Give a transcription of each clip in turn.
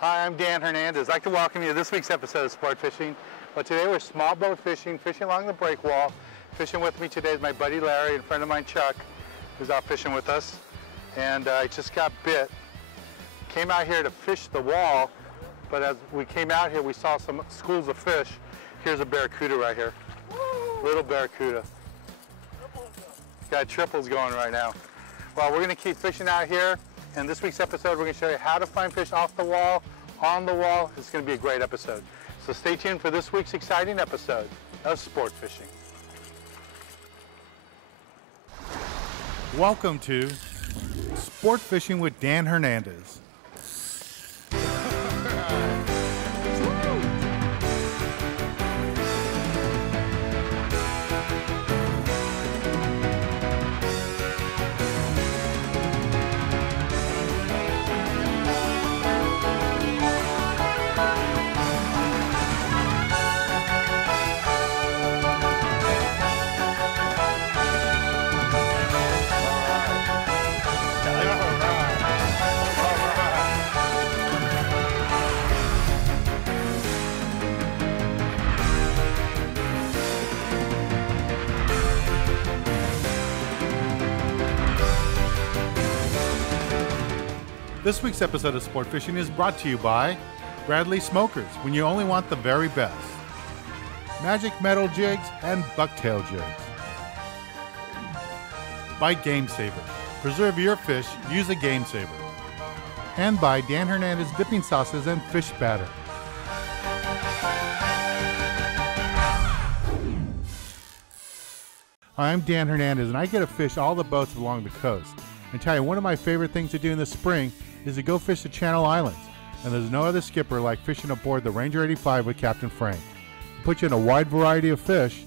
Hi, I'm Dan Hernandez. I'd like to welcome you to this week's episode of Sport Fishing. Well, today we're small boat fishing along the break wall. Fishing with me today is my buddy Larry and a friend of mine, Chuck, who's out fishing with us. And I just got bit. Came out here to fish the wall, but as we came out here, we saw some schools of fish. Here's a barracuda right here. Little barracuda. Got triples going right now. Well, we're going to keep fishing out here. In this week's episode, we're going to show you how to find fish off the wall, on the wall. It's going to be a great episode. So stay tuned for this week's exciting episode of Sport Fishing. Welcome to Sport Fishing with Dan Hernandez. This week's episode of Sport Fishing is brought to you by Bradley Smokers, when you only want the very best. Magic Metal Jigs and Bucktail Jigs. By Game Saver. Preserve your fish, use a Game Saver. And by Dan Hernandez Dipping Sauces and Fish Batter. Hi, I'm Dan Hernandez, and I get to fish all the boats along the coast. And tell you, one of my favorite things to do in the spring is to go fish the Channel Islands. And there's no other skipper like fishing aboard the Ranger 85 with Captain Frank. It puts you in a wide variety of fish,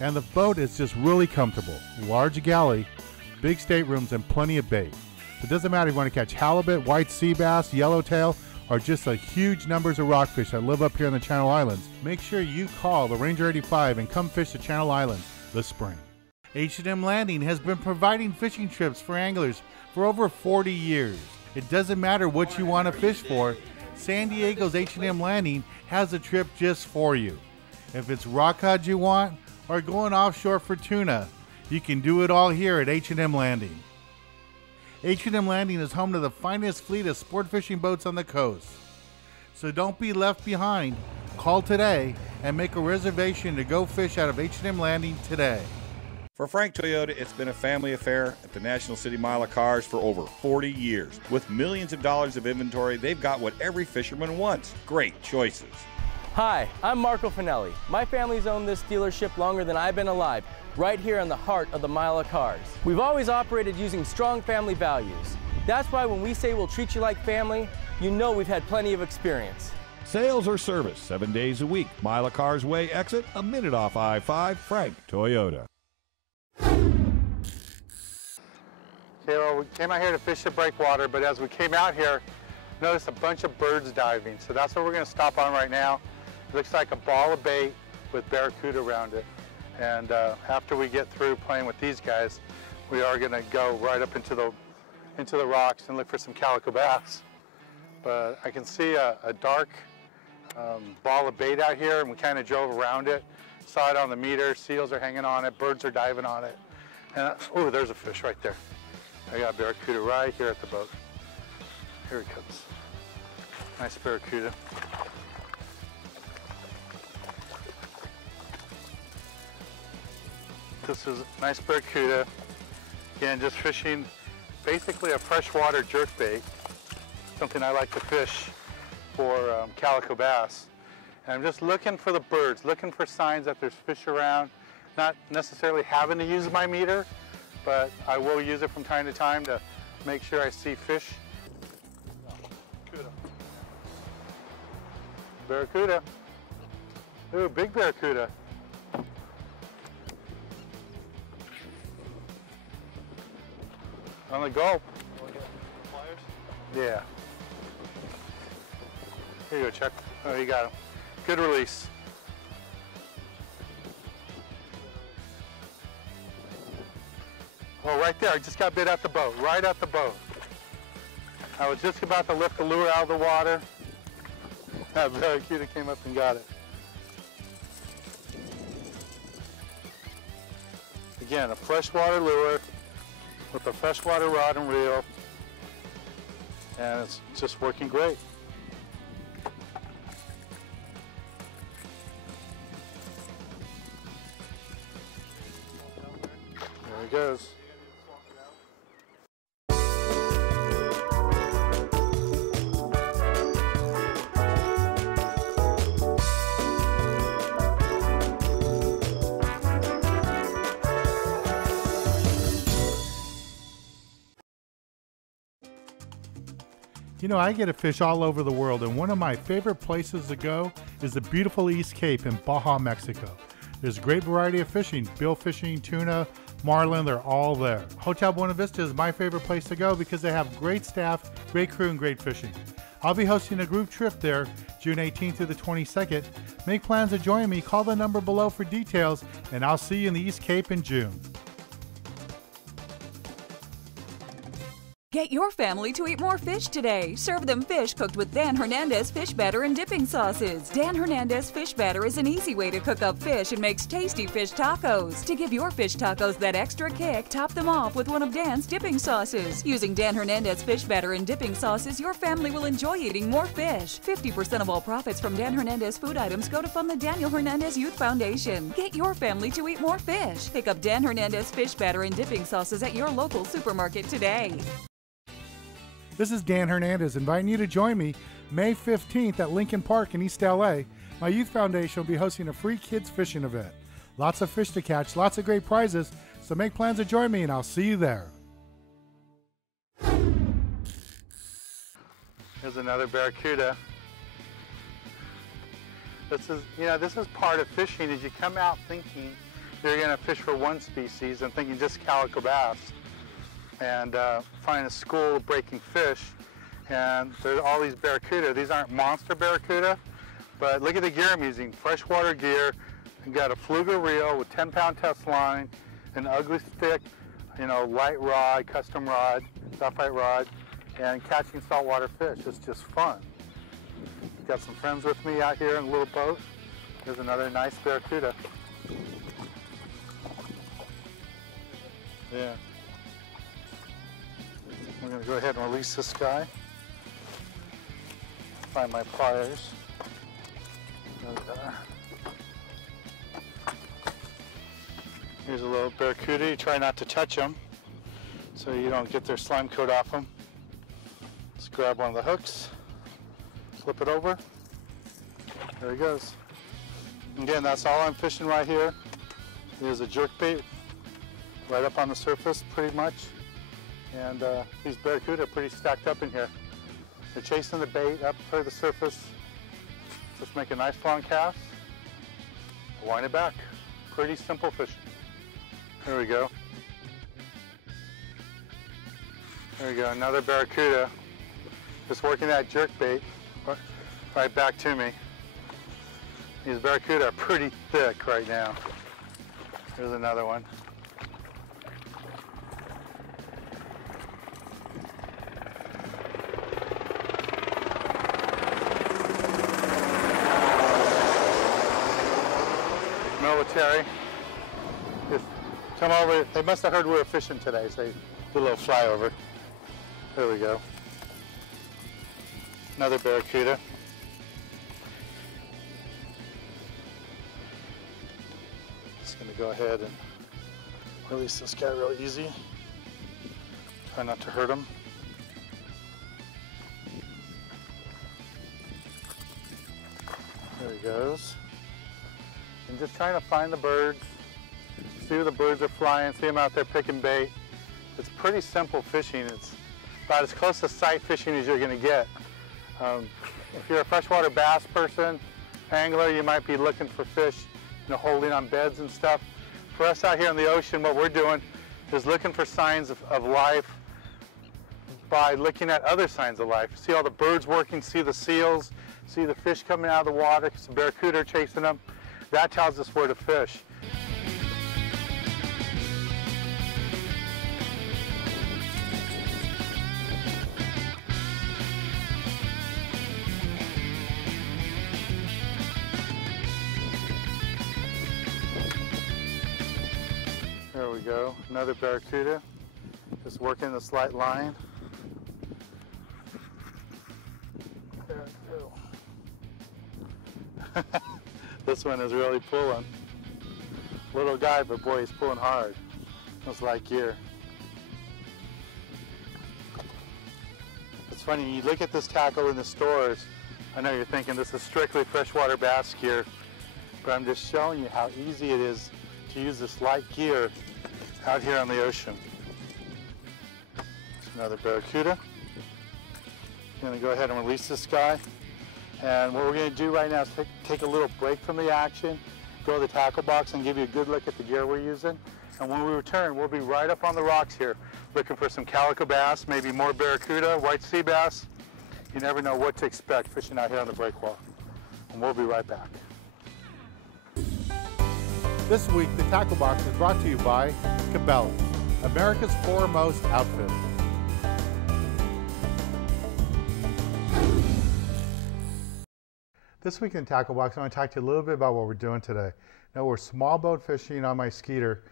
and the boat is just really comfortable. Large galley, big staterooms, and plenty of bait. It doesn't matter if you want to catch halibut, white sea bass, yellowtail, or just the huge numbers of rockfish that live up here in the Channel Islands. Make sure you call the Ranger 85 and come fish the Channel Islands this spring. H&M Landing has been providing fishing trips for anglers for over 40 years. It doesn't matter what you want to fish for, San Diego's H&M Landing has a trip just for you. If it's rock cod you want or going offshore for tuna, you can do it all here at H&M Landing. H&M Landing is home to the finest fleet of sport fishing boats on the coast. So don't be left behind. Call today and make a reservation to go fish out of H&M Landing today. For Frank Toyota, it's been a family affair at the National City Mile of Cars for over 40 years. With millions of dollars of inventory, they've got what every fisherman wants. Great choices. Hi, I'm Marco Finelli. My family's owned this dealership longer than I've been alive, right here in the heart of the Mile of Cars. We've always operated using strong family values. That's why when we say we'll treat you like family, you know we've had plenty of experience. Sales or service, 7 days a week. Mile of Cars Way exit, a minute off I-5, Frank Toyota. Okay, well, we came out here to fish the breakwater, but as we came out here, noticed a bunch of birds diving. So that's what we're going to stop on right now. It looks like a ball of bait with barracuda around it. And after we get through playing with these guys, we are going to go right up into the rocks and look for some calico bass. But I can see a dark ball of bait out here, and we kind of drove around it. Saw it on the meter, seals are hanging on it, birds are diving on it. And oh, there's a fish right there. I got a barracuda right here at the boat. Here he comes. Nice barracuda. This is a nice barracuda. Again, just fishing basically a freshwater jerkbait. Something I like to fish for calico bass. And I'm just looking for the birds, looking for signs that there's fish around. Not necessarily having to use my meter, but I will use it from time to time to make sure I see fish. Barracuda. Ooh, big barracuda. On the gulp. Yeah. Here you go, Chuck. Oh, you got him. Good release. Oh, right there. I just got bit at the boat, right at the boat. I was just about to lift the lure out of the water, That barracuda came up and got it. Again, a freshwater lure with a freshwater rod and reel, and it's just working great. There he goes. You know, I get to fish all over the world, and one of my favorite places to go is the beautiful East Cape in Baja, Mexico. There's a great variety of fishing, bill fishing, tuna, marlin, they're all there. Hotel Buena Vista is my favorite place to go because they have great staff, great crew, and great fishing. I'll be hosting a group trip there June 18th through the 22nd. Make plans to join me, call the number below for details, and I'll see you in the East Cape in June. Get your family to eat more fish today. Serve them fish cooked with Dan Hernandez fish batter and dipping sauces. Dan Hernandez fish batter is an easy way to cook up fish and makes tasty fish tacos. To give your fish tacos that extra kick, top them off with one of Dan's dipping sauces. Using Dan Hernandez fish batter and dipping sauces, your family will enjoy eating more fish. 50% of all profits from Dan Hernandez food items go to fund the Daniel Hernandez Youth Foundation. Get your family to eat more fish. Pick up Dan Hernandez fish batter and dipping sauces at your local supermarket today. This is Dan Hernandez inviting you to join me May 15th at Lincoln Park in East LA. My youth foundation will be hosting a free kids fishing event. Lots of fish to catch, lots of great prizes, so make plans to join me and I'll see you there. Here's another barracuda. This is part of fishing, is you come out thinking you're going to fish for one species and thinking just calico bass, and find a school of breaking fish, and there's all these barracuda. These aren't monster barracuda, but look at the gear I'm using. Freshwater gear. I've got a Fluger reel with 10-pound test line, an ugly stick, light rod, custom rod, graphite rod, and catching saltwater fish. It's just fun. Got some friends with me out here in a little boat. There's another nice barracuda. Yeah. I'm going to go ahead and release this guy. Find my pliers. Here's a little barracuda. You try not to touch them so you don't get their slime coat off them. Just grab one of the hooks, flip it over. There he goes. Again, that's all I'm fishing right here. There's a jerkbait right up on the surface pretty much. And these barracuda are pretty stacked up in here. They're chasing the bait up to the surface. Just make a nice long cast, wind it back. Pretty simple fishing. There we go. There we go, another barracuda. Just working that jerk bait right back to me. These barracuda are pretty thick right now. Here's another one. Military. Just come over. They must have heard we were fishing today, so they did a little flyover. There we go. Another barracuda. Just going to go ahead and release this guy real easy. Try not to hurt him. There he goes. And just trying to find the birds, see where the birds are flying, see them out there picking bait. It's pretty simple fishing. It's about as close to sight fishing as you're going to get. If you're a freshwater bass person, angler, you might be looking for fish, holding on beds and stuff. For us out here in the ocean, what we're doing is looking for signs of life by looking at other signs of life. See all the birds working, see the seals, see the fish coming out of the water, some barracuda are chasing them. That tells us where to fish. go, another barracuda. Just working the slight line. There we go. This one is really pulling. Little guy, but boy, he's pulling hard. It's like gear. It's funny, you look at this tackle in the stores, I know you're thinking this is strictly freshwater bass gear, but I'm just showing you how easy it is to use this light gear out here on the ocean. Another barracuda. I'm going to go ahead and release this guy. And what we're going to do right now is take a little break from the action, go to the tackle box and give you a good look at the gear we're using. And when we return, we'll be right up on the rocks here, looking for some calico bass, maybe more barracuda, white sea bass. You never know what to expect fishing out here on the breakwall. And we'll be right back. This week, the Tackle Box is brought to you by Cabela's, America's foremost outfitter. This week in Tackle Box, I want to talk to you a little bit about what we're doing today. Now, we're small boat fishing on my Skeeter,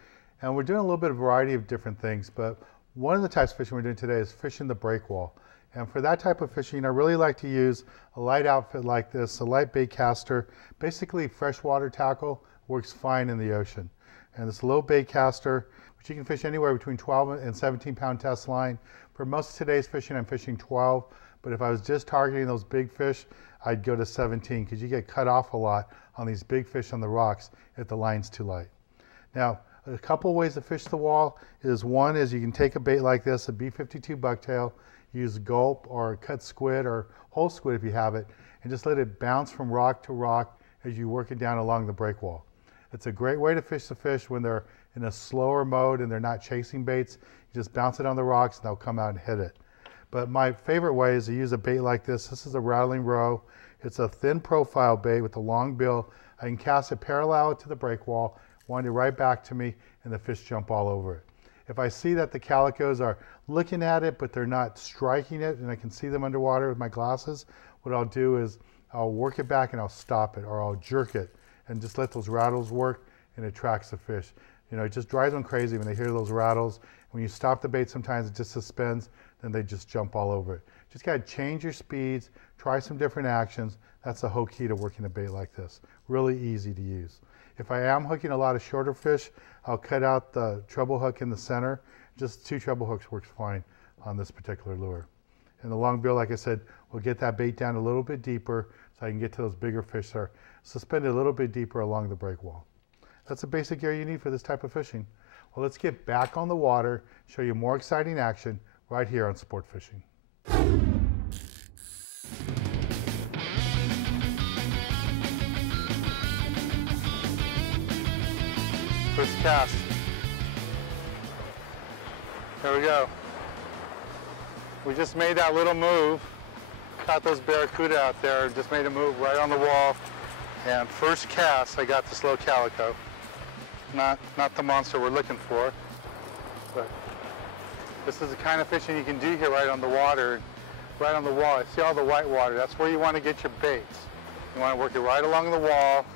and we're doing a little bit of variety of different things, but one of the types of fishing we're doing today is fishing the breakwall. And for that type of fishing, I really like to use a light outfit like this, a light bait caster. Basically, freshwater tackle works fine in the ocean. And this low bait caster, which you can fish anywhere between 12 and 17 pound test line. For most of today's fishing, I'm fishing 12, but if I was just targeting those big fish, I'd go to 17 because you get cut off a lot on these big fish on the rocks if the line's too light. Now, a couple ways to fish the wall is one is you can take a bait like this, a B52 bucktail, use gulp or cut squid or whole squid if you have it, and just let it bounce from rock to rock as you work it down along the breakwall. It's a great way to fish the fish when they're in a slower mode and they're not chasing baits. You just bounce it on the rocks and they'll come out and hit it. But my favorite way is to use a bait like this. This is a rattling roe. It's a thin profile bait with a long bill. I can cast it parallel to the breakwall, wind it right back to me, and the fish jump all over it. If I see that the calicos are looking at it, but they're not striking it, and I can see them underwater with my glasses, what I'll do is I'll work it back and I'll stop it, or I'll jerk it and just let those rattles work, and it attracts the fish. You know, it just drives them crazy when they hear those rattles. When you stop the bait, sometimes it just suspends, then they just jump all over it. Just gotta change your speeds, try some different actions. That's the whole key to working a bait like this. Really easy to use. If I am hooking a lot of shorter fish, I'll cut out the treble hook in the center. Just 2 treble hooks works fine on this particular lure. And the long bill, like I said, will get that bait down a little bit deeper so I can get to those bigger fish that are suspended a little bit deeper along the breakwall. That's the basic gear you need for this type of fishing. Well, let's get back on the water, show you more exciting action right here on Sport Fishing. First cast. There we go. We just made that little move. Caught those barracuda out there. Just made a move right on the wall. And first cast, I got this low calico. Not the monster we're looking for, but this is the kind of fishing you can do here right on the water, right on the wall. I see all the white water. That's where you want to get your baits. You want to work it right along the wall,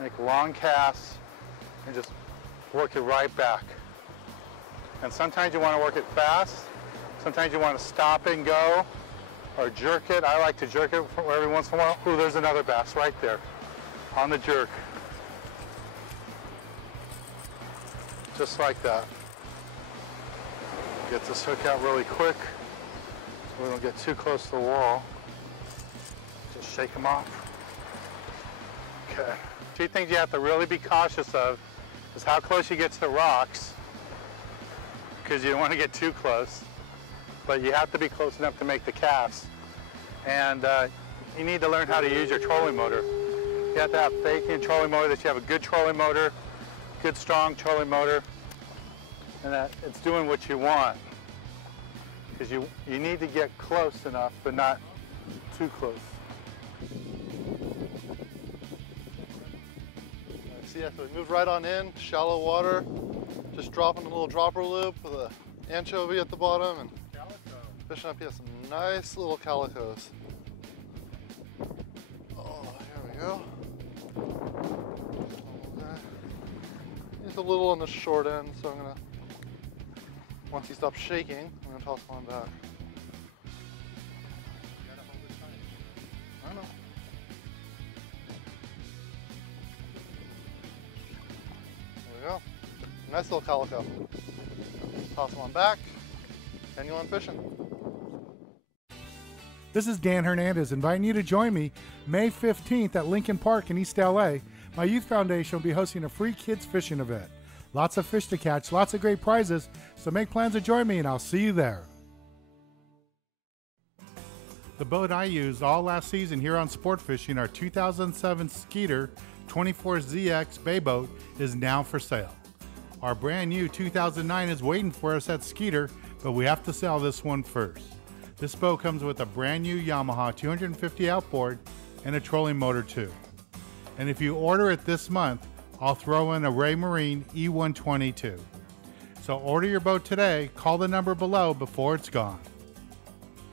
make long casts, and just work it right back. And sometimes you want to work it fast. Sometimes you want to stop and go, or jerk it. I like to jerk it every once in a while. Ooh, there's another bass right there on the jerk. Just like that. Get this hook out really quick so we don't get too close to the wall. Just shake them off. Okay. 2 things you have to really be cautious of is how close you get to the rocks, because you don't want to get too close, but you have to be close enough to make the cast. And you need to learn how to use your trolling motor. You have to have faith in your trolling motor, that you have a good trolling motor, good strong trolling motor, and that it's doing what you want. Because you need to get close enough, but not too close. See, so we moved right on in, shallow water, just dropping a little dropper loop with an anchovy at the bottom and fishing up here some nice little calicos. Oh, here we go. a little on the short end, so I'm gonna, once he stops shaking, I'm gonna toss one back. I know. There we go. Nice little calico. Toss one back, and you went fishing. This is Dan Hernandez inviting you to join me May 15th at Lincoln Park in East LA. My youth foundation will be hosting a free kids fishing event. Lots of fish to catch, lots of great prizes, so make plans to join me and I'll see you there. The boat I used all last season here on Sport Fishing, our 2007 Skeeter 24ZX Bay Boat, is now for sale. Our brand new 2009 is waiting for us at Skeeter, but we have to sell this one first. This boat comes with a brand new Yamaha 250 outboard and a trolling motor too. And if you order it this month, I'll throw in a Ray Marine E120 too. So order your boat today, call the number below before it's gone.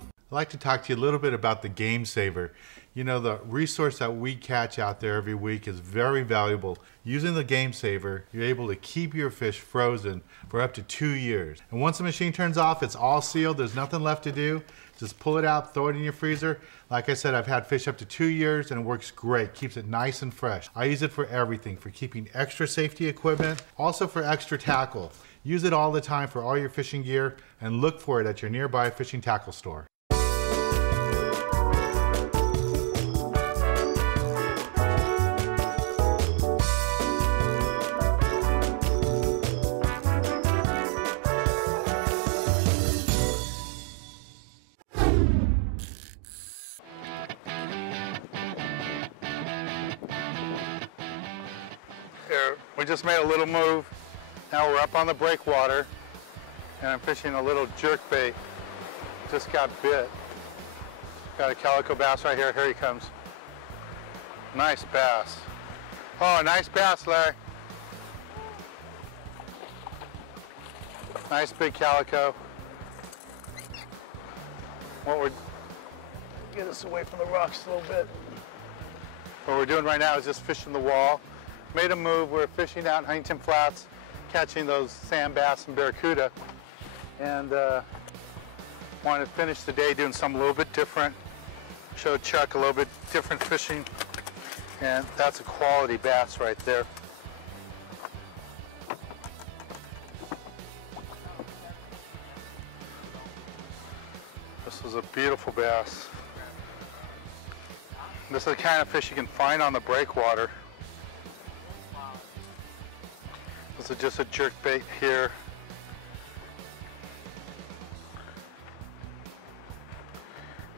I'd like to talk to you a little bit about the Game Saver. You know, the resource that we catch out there every week is very valuable. Using the Game Saver, you're able to keep your fish frozen for up to 2 years. And once the machine turns off, it's all sealed. There's nothing left to do. Just pull it out, throw it in your freezer. Like I said, I've had fish up to 2 years and it works great. Keeps it nice and fresh. I use it for everything, for keeping extra safety equipment, also for extra tackle. Use it all the time for all your fishing gear and look for it at your nearby fishing tackle store. Here, we just made a little move. Now we're up on the breakwater and I'm fishing a little jerk bait. Just got bit. Got a calico bass right here. Here he comes. Nice bass. Oh, nice bass, Larry. Nice big calico. Get us away from the rocks a little bit. What we're doing right now is just fishing the wall. Made a move. We're fishing out in Huntington Flats, catching those sand bass and barracuda, and wanted to finish the day doing something a little bit different. Showed Chuck a little bit different fishing, and that's a quality bass right there. This is a beautiful bass. This is the kind of fish you can find on the breakwater. This is just a jerk bait here.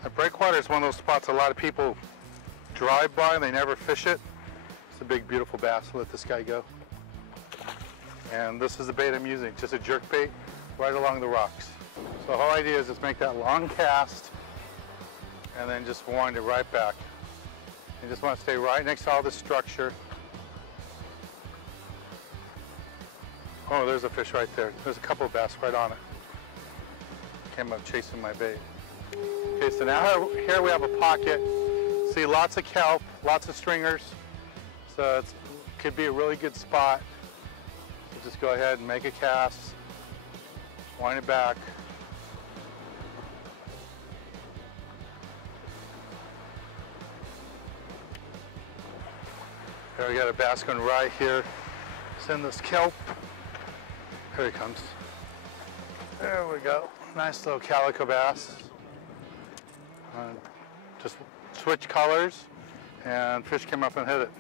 The breakwater is one of those spots a lot of people drive by and they never fish it. It's a big, beautiful bass. I'll let this guy go. And this is the bait I'm using, just a jerk bait right along the rocks. So the whole idea is just make that long cast and then just wind it right back. You just want to stay right next to all this structure. Oh, there's a fish right there. There's a couple of bass right on it. Came up chasing my bait. Okay, so now here we have a pocket. See, lots of kelp, lots of stringers. So it could be a really good spot. So just go ahead and make a cast. Wind it back. Here we got a bass going right here. Send this kelp. Here he comes. There we go. Nice little calico bass. Just switch colors and fish came up and hit it.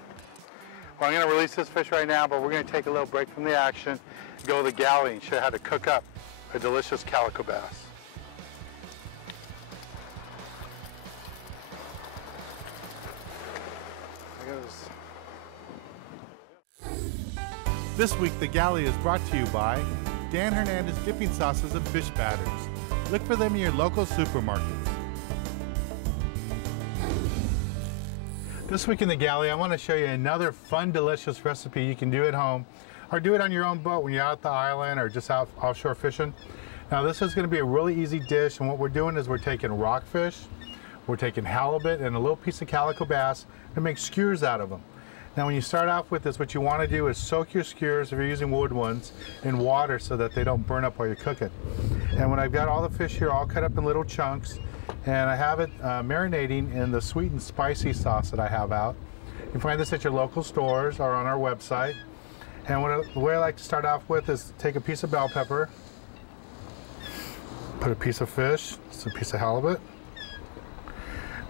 Well, I'm going to release this fish right now, but we're going to take a little break from the action, go to the galley and show you how to cook up a delicious calico bass. This week, the galley is brought to you by Dan Hernandez Dipping Sauces and Fish Batters. Look for them in your local supermarkets. This week in the galley, I want to show you another fun, delicious recipe you can do at home, or do it on your own boat when you're out at the island or just out offshore fishing. Now, this is going to be a really easy dish, and what we're doing is we're taking rockfish, we're taking halibut, and a little piece of calico bass to make skewers out of them. Now when you start off with this, what you want to do is soak your skewers, if you're using wood ones, in water so that they don't burn up while you're cooking. And when I've got all the fish here all cut up in little chunks, and I have it marinating in the sweet and spicy sauce that I have out. You can find this at your local stores or on our website. And the way I like to start off with is take a piece of bell pepper, put a piece of fish, it's a piece of halibut.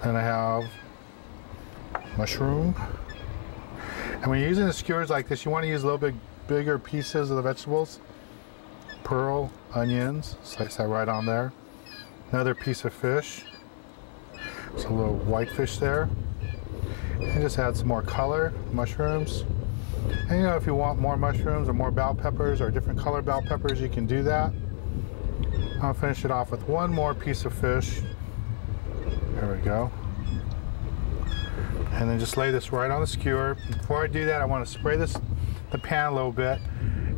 Then I have mushroom. And when you're using the skewers like this, you want to use a little bit bigger pieces of the vegetables. Pearl, onions, slice that right on there. Another piece of fish. There's a little white fish there. And just add some more color, mushrooms. And you know, if you want more mushrooms or more bell peppers or different color bell peppers, you can do that. I'll finish it off with one more piece of fish. There we go. And then just lay this right on the skewer. Before I do that, I want to spray the pan a little bit.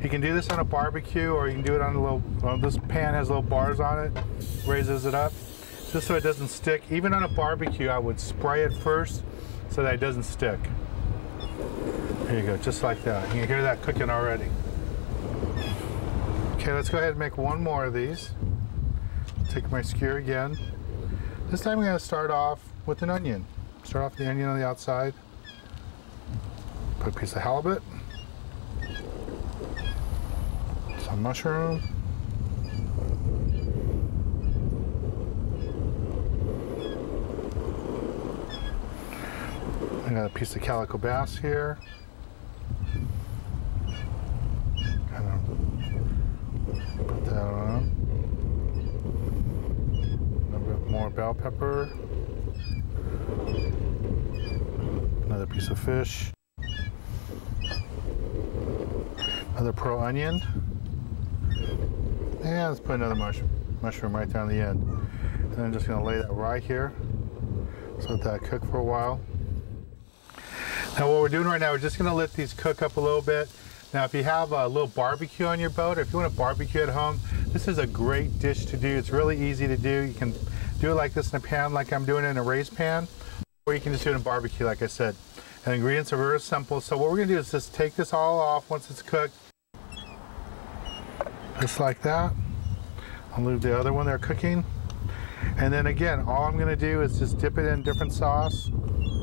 You can do this on a barbecue, or you can do it on a little, this pan has little bars on it, raises it up, just so it doesn't stick. Even on a barbecue, I would spray it first so that it doesn't stick. There you go, just like that. You can hear that cooking already. Okay, let's go ahead and make one more of these. Take my skewer again. This time I'm going to start off with an onion. Start off with the onion on the outside. Put a piece of halibut. Some mushroom. I got a piece of calico bass here. Kind of put that on. A little bit more bell pepper. Another piece of fish. Another pearl onion. And let's put another mushroom right down the end. And I'm just going to lay that right here. So let that cook for a while. Now what we're doing right now, we're just going to let these cook up a little bit. Now if you have a little barbecue on your boat, or if you want to barbecue at home, this is a great dish to do. It's really easy to do. You can do it like this in a pan, like I'm doing it in a raised pan, or you can just do it in a barbecue like I said. And the ingredients are very simple. So what we're going to do is just take this all off once it's cooked. Just like that. I'll leave the other one there cooking. And then again, all I'm going to do is just dip it in different sauce.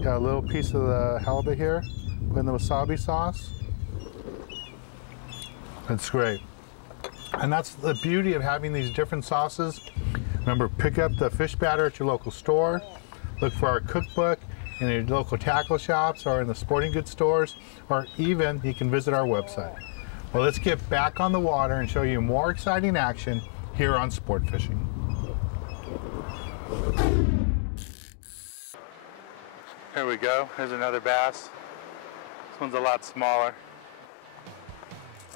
Got a little piece of the halibut here. Put in the wasabi sauce. That's great. And that's the beauty of having these different sauces. Remember, pick up the fish batter at your local store. Look for our cookbook in your local tackle shops or in the sporting goods stores, or even you can visit our website. Well, let's get back on the water and show you more exciting action here on Sport Fishing. Here we go. Here's another bass. This one's a lot smaller.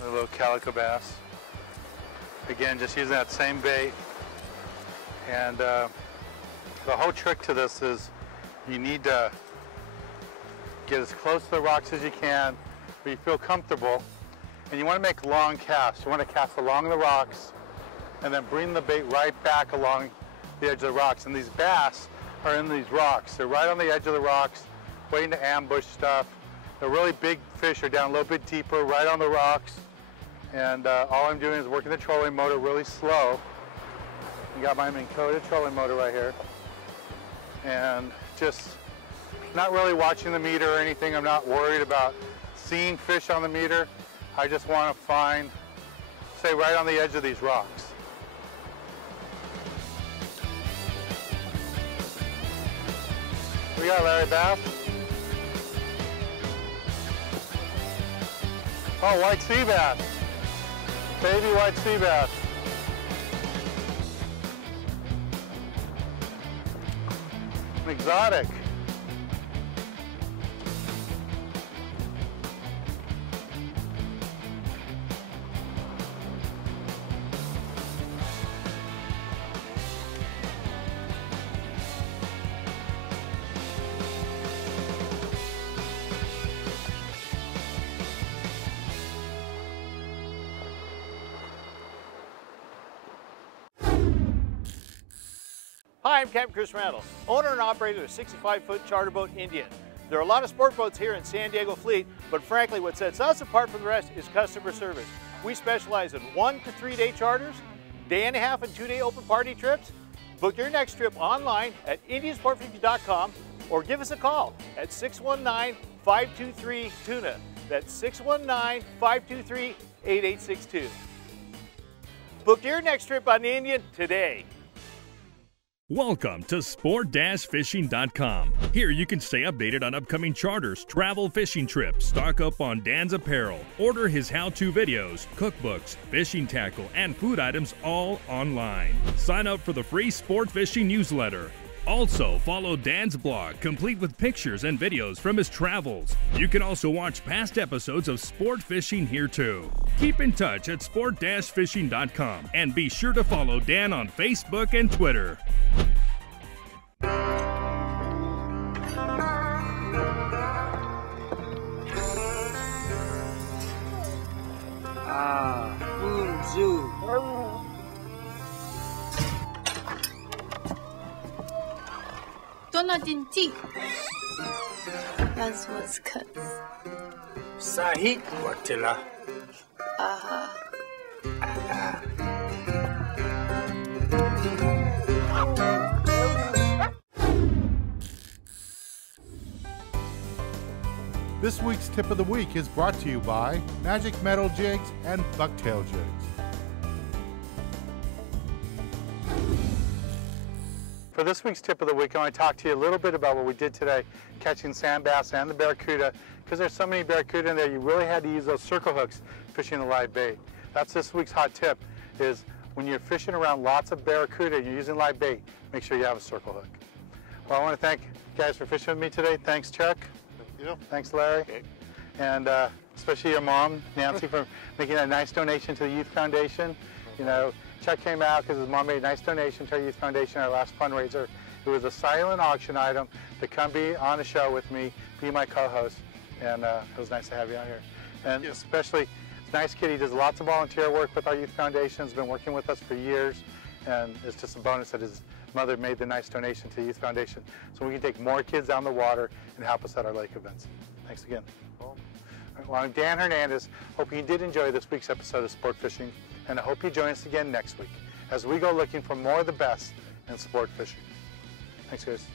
A little calico bass. Again, just using that same bait. And the whole trick to this is you need to get as close to the rocks as you can, where you feel comfortable. And you want to make long casts. You want to cast along the rocks and then bring the bait right back along the edge of the rocks. And these bass are in these rocks. They're right on the edge of the rocks, waiting to ambush stuff. The really big fish are down a little bit deeper, right on the rocks. And all I'm doing is working the trolling motor really slow. I got my Minn Kota trolling motor right here. And just not really watching the meter or anything. I'm not worried about seeing fish on the meter. I just want to find, stay right on the edge of these rocks. We got Larry Bass. Oh, white sea bass. Baby white sea bass. An exotic. Hi, I'm Captain Chris Randall, owner and operator of 65-foot charter boat Indian. There are a lot of sport boats here in San Diego Fleet, but frankly, what sets us apart from the rest is customer service. We specialize in 1 to 3 day charters, day and a half and 2 day open party trips. Book your next trip online at sport-fishing.com or give us a call at 619-523-TUNA. That's 619-523-8862. Book your next trip on the Indian today. Welcome to sport-fishing.com. Here you can stay updated on upcoming charters, travel fishing trips, stock up on Dan's apparel, order his how-to videos, cookbooks, fishing tackle, and food items all online. Sign up for the free Sport Fishing newsletter. Also, follow Dan's blog, complete with pictures and videos from his travels. You can also watch past episodes of Sport Fishing here too. Keep in touch at sport-fishing.com and be sure to follow Dan on Facebook and Twitter. Zoo. Donadinti. That was cuts. Sahit Watila. Aha. This week's tip of the week is brought to you by Magic Metal Jigs and Bucktail Jigs. For this week's tip of the week, I want to talk to you a little bit about what we did today, catching sand bass and the barracuda, because there's so many barracuda in there, you really had to use those circle hooks fishing the live bait. That's this week's hot tip, is when you're fishing around lots of barracuda and you're using live bait, make sure you have a circle hook. Well, I want to thank you guys for fishing with me today. Thanks, Chuck. Thank you. Thanks, Larry. Okay. And especially your mom, Nancy, for making a nice donation to the Youth Foundation. You know, Chuck came out because his mom made a nice donation to our Youth Foundation, our last fundraiser. It was a silent auction item to come be on the show with me, be my co-host, and it was nice to have you out here. And especially, it's nice kid, he does lots of volunteer work with our Youth Foundation, has been working with us for years, and it's just a bonus that his mother made the nice donation to the Youth Foundation so we can take more kids down the water and help us at our lake events. Thanks again. Well, I'm Dan Hernandez. Hope you did enjoy this week's episode of Sport Fishing, and I hope you join us again next week as we go looking for more of the best in sport fishing. Thanks, guys.